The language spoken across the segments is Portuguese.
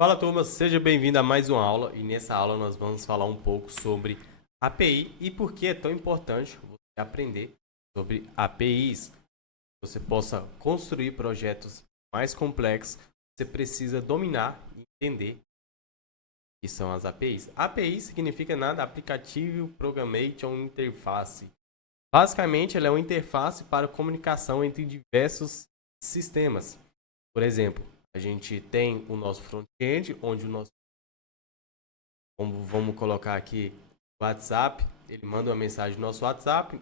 Fala turma, seja bem-vindo a mais uma aula e nessa aula nós vamos falar um pouco sobre API e por que é tão importante você aprender sobre APIs. Você possa construir projetos mais complexos, você precisa dominar e entender o que são as APIs. API significa nada, Applicative Programmation Interface. Basicamente, ela é uma interface para comunicação entre diversos sistemas. Por exemplo, a gente tem o nosso front-end, onde o nosso vamos colocar aqui o WhatsApp, ele manda uma mensagem no nosso WhatsApp,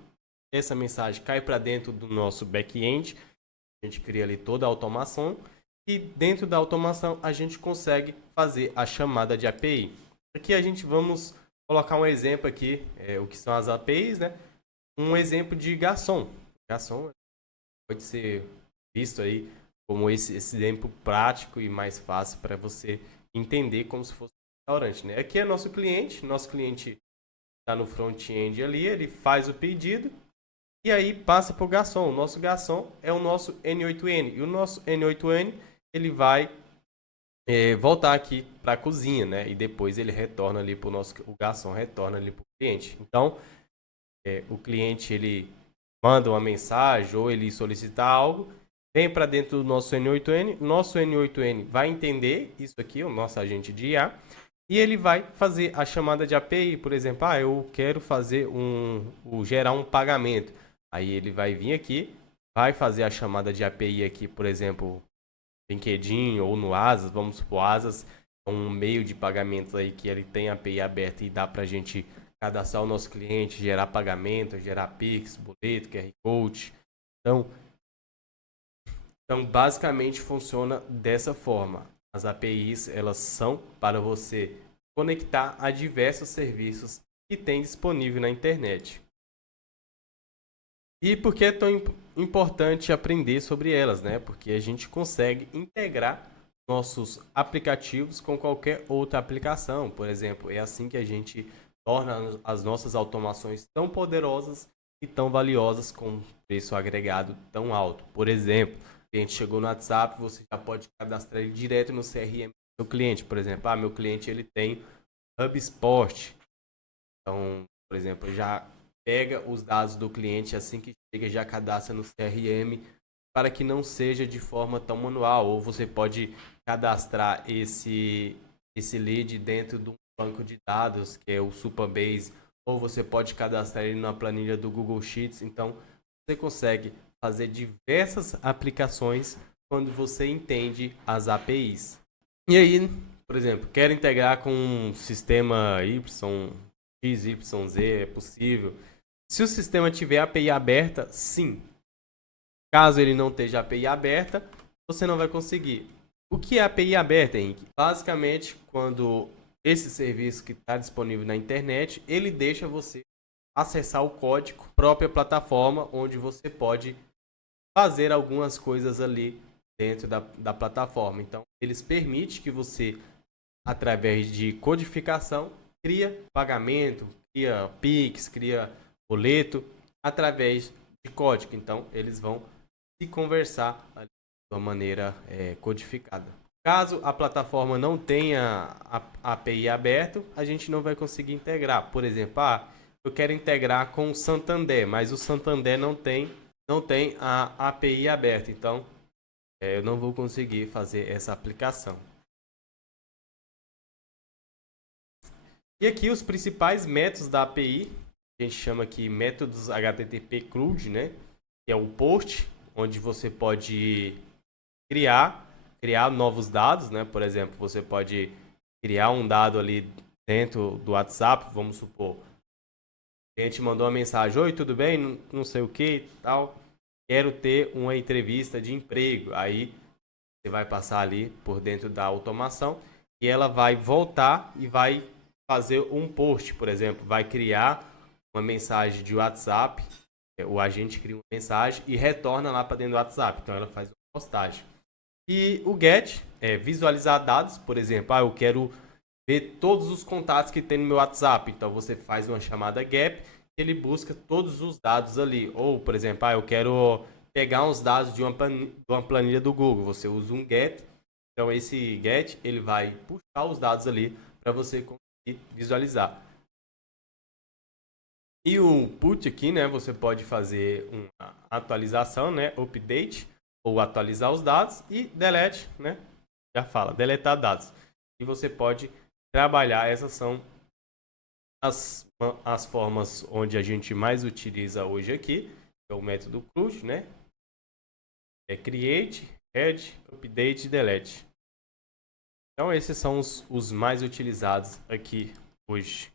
essa mensagem cai para dentro do nosso back-end, a gente cria ali toda a automação e dentro da automação a gente consegue fazer a chamada de API. Aqui a gente vamos colocar um exemplo aqui, o que são as APIs, né? Um exemplo de garçom. Garçom pode ser visto aí como esse exemplo prático e mais fácil para você entender como se fosse um restaurante, né? Aqui é nosso cliente está no front-end ali, ele faz o pedido e aí passa para o garçom. O nosso garçom é o nosso N8N e o nosso N8N ele vai voltar aqui para a cozinha, né? E depois ele retorna ali para o garçom retorna ali para o cliente. Então, o cliente ele manda uma mensagem ou ele solicita algo, vem para dentro do nosso N8N, nosso N8N vai entender isso aqui, o nosso agente de IA, e ele vai fazer a chamada de API, por exemplo, eu quero fazer gerar um pagamento. Aí ele vai vir aqui, vai fazer a chamada de API aqui, por exemplo, LinkedIn ou no Asas, vamos supor, Asas é um meio de pagamento aí que ele tem a API aberta e dá para a gente cadastrar o nosso cliente, gerar pagamento, gerar Pix, boleto, QR Code. Então, basicamente funciona dessa forma. As APIs, elas são para você conectar a diversos serviços que tem disponível na internet. E por que é tão importante aprender sobre elas, né? Porque a gente consegue integrar nossos aplicativos com qualquer outra aplicação. Por exemplo, é assim que a gente torna as nossas automações tão poderosas e tão valiosas com preço agregado tão alto. Por exemplo, o cliente chegou no WhatsApp, você já pode cadastrar ele direto no CRM do seu cliente. Por exemplo, meu cliente ele tem HubSpot. Então, por exemplo, já pega os dados do cliente assim que chega, já cadastra no CRM para que não seja de forma tão manual. Ou você pode cadastrar esse lead dentro de um banco de dados, que é o Supabase, ou você pode cadastrar ele na planilha do Google Sheets. Então, você consegue fazer diversas aplicações quando você entende as APIs. E aí, por exemplo, quero integrar com um sistema XYZ, é possível. Se o sistema tiver API aberta, sim. Caso ele não esteja API aberta, você não vai conseguir. O que é API aberta, Henrique? Basicamente, quando esse serviço que está disponível na internet, ele deixa você acessar o código da própria plataforma, onde você pode fazer algumas coisas ali dentro da plataforma. Então, eles permitem que você, através de codificação, cria pagamento, cria Pix, cria boleto, através de código. Então, eles vão se conversar ali de uma maneira codificada. Caso a plataforma não tenha a API aberto, a gente não vai conseguir integrar. Por exemplo, eu quero integrar com o Santander, mas o Santander não tem a API aberta. Então, eu não vou conseguir fazer essa aplicação. E aqui os principais métodos da API, a gente chama aqui métodos HTTP CRUD, né? Que é o post, onde você pode criar novos dados, né? Por exemplo, você pode criar um dado ali dentro do WhatsApp, vamos supor. A gente mandou uma mensagem: oi, tudo bem? Não sei o que, tal. Quero ter uma entrevista de emprego. Aí você vai passar ali por dentro da automação e ela vai voltar e vai fazer um post, por exemplo, vai criar uma mensagem de WhatsApp, o agente cria uma mensagem e retorna lá para dentro do WhatsApp. Então ela faz uma postagem. E o get é visualizar dados, por exemplo, eu quero ver todos os contatos que tem no meu WhatsApp. Então você faz uma chamada get, ele busca todos os dados ali. Ou, por exemplo, eu quero pegar uns dados de uma planilha do Google. Você usa um get Então esse get ele vai puxar os dados ali para você conseguir visualizar. E o put aqui, né, você pode fazer uma atualização, né, update, ou atualizar os dados, e delete, né, já fala, deletar dados. E você pode trabalhar, essas são as formas onde a gente mais utiliza hoje aqui, é o método CRUD, né, é create, add, update e delete. Então esses são os mais utilizados aqui hoje.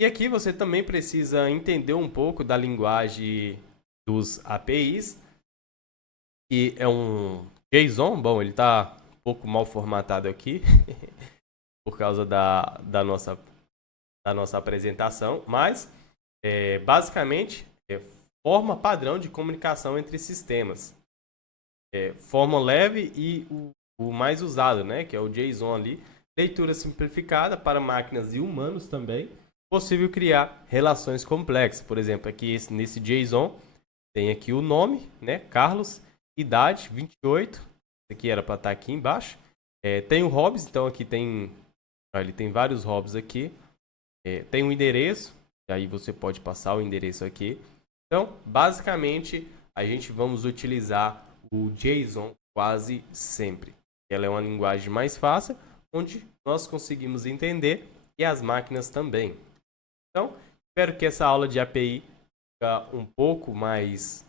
E aqui você também precisa entender um pouco da linguagem dos APIs, que é um JSON. Bom, ele está um pouco mal formatado aqui, por causa da nossa apresentação, mas basicamente é forma padrão de comunicação entre sistemas. Forma leve e o mais usado, né, que é o JSON ali. Leitura simplificada para máquinas e humanos também. Possível criar relações complexas. Por exemplo, aqui nesse JSON tem aqui o nome, né, Carlos, idade 28. Isso aqui era para estar aqui embaixo. Tem o hobbies, então aqui tem ele tem vários hobbies aqui. Tem um endereço, e aí você pode passar o endereço aqui. Então, basicamente, a gente vamos utilizar o JSON quase sempre. Ela é uma linguagem mais fácil, onde nós conseguimos entender e as máquinas também. Então, espero que essa aula de API fique um pouco mais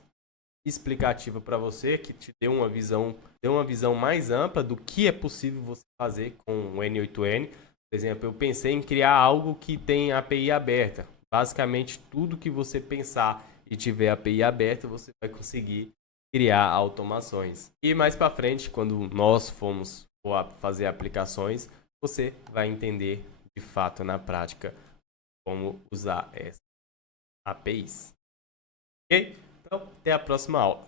explicativa para você, que te dê uma visão mais ampla do que é possível você fazer com o N8N. Por exemplo, eu pensei em criar algo que tem API aberta. Basicamente, tudo que você pensar e tiver API aberta, você vai conseguir criar automações. E mais para frente, quando nós formos fazer aplicações, você vai entender de fato na prática como usar essas APIs. Ok? Então, até a próxima aula.